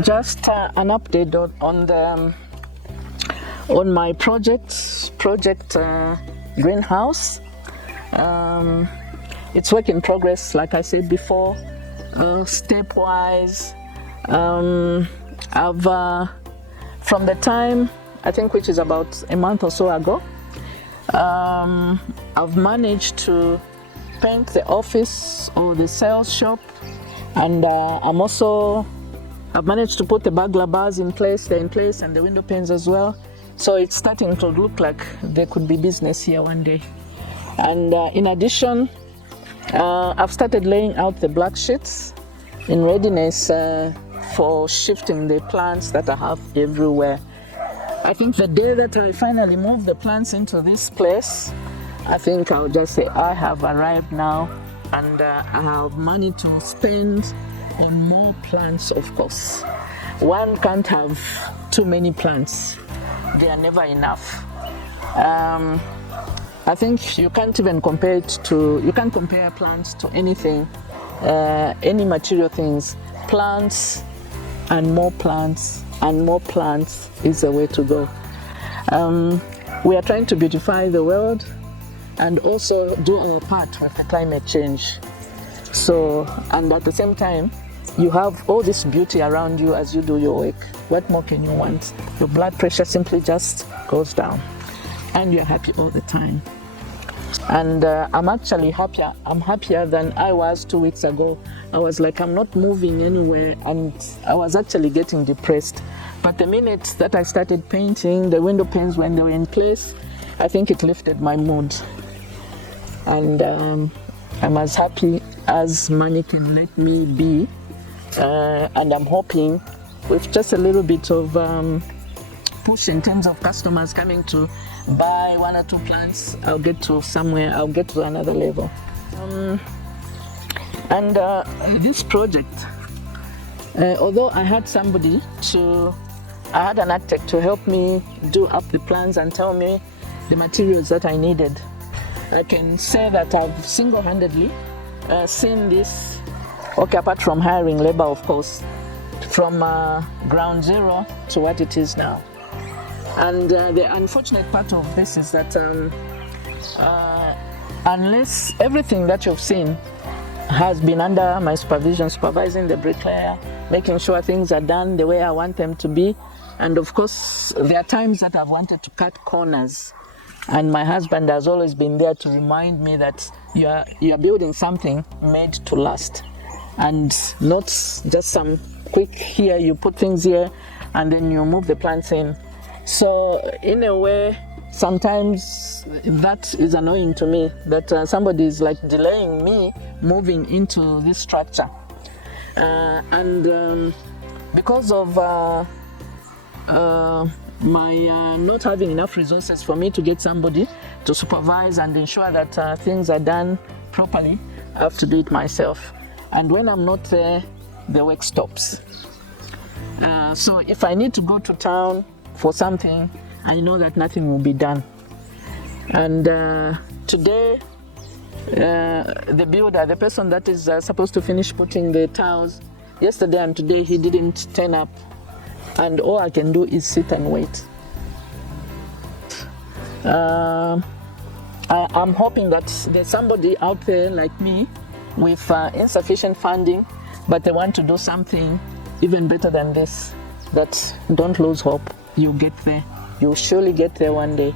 Just an update on my project greenhouse. It's work in progress, like I said before. Stepwise, I've from the time I think, which is about a month or so ago, I've managed to paint the office or the sales shop, and I've managed to put the burglar bars in place. They're in place, and the window panes as well. So it's starting to look like there could be business here one day. And in addition, I've started laying out the black sheets in readiness for shifting the plants that I have everywhere. I think the day that I finally move the plants into this place, I think I'll just say I have arrived now, and I have money to spend on more plants, of course. One can't have too many plants. They are never enough. I think you can't even compare you can't compare plants to anything, any material things. Plants and more plants and more plants is the way to go. We are trying to beautify the world and also do our part with the climate change. So, and at the same time, you have all this beauty around you as you do your work. What more can you want? Your blood pressure simply just goes down, and you're happy all the time. And I'm actually happier. I'm happier than I was 2 weeks ago. I was like, I'm not moving anywhere, and I was actually getting depressed. But the minute that I started painting the window panes when they were in place, I think it lifted my mood. And I'm as happy as money can let me be. And I'm hoping with just a little bit of push in terms of customers coming to buy 1 or 2 plants, I'll get to somewhere, I'll get to another level. This project, although I had an architect to help me do up the plans and tell me the materials that I needed, I can say that I've single-handedly seen this, okay, apart from hiring labor, of course, from ground zero to what it is now. And the unfortunate part of this is that unless everything that you've seen has been under my supervision, supervising the bricklayer, making sure things are done the way I want them to be, and of course there are times that I've wanted to cut corners, and my husband has always been there to remind me that you are building something made to last, and not just some quick here, you put things here and then you move the plants in. So in a way, sometimes that is annoying to me, that somebody is like delaying me moving into this structure. Because of my not having enough resources for me to get somebody to supervise and ensure that things are done properly, I have to do it myself. And when I'm not there, the work stops. So if I need to go to town for something, I know that nothing will be done. And today, the builder, the person that is supposed to finish putting the tiles, yesterday and today he didn't turn up, and all I can do is sit and wait. I'm hoping that there's somebody out there like me with insufficient funding, but they want to do something even better than this. That don't lose hope. You'll get there. You'll surely get there one day.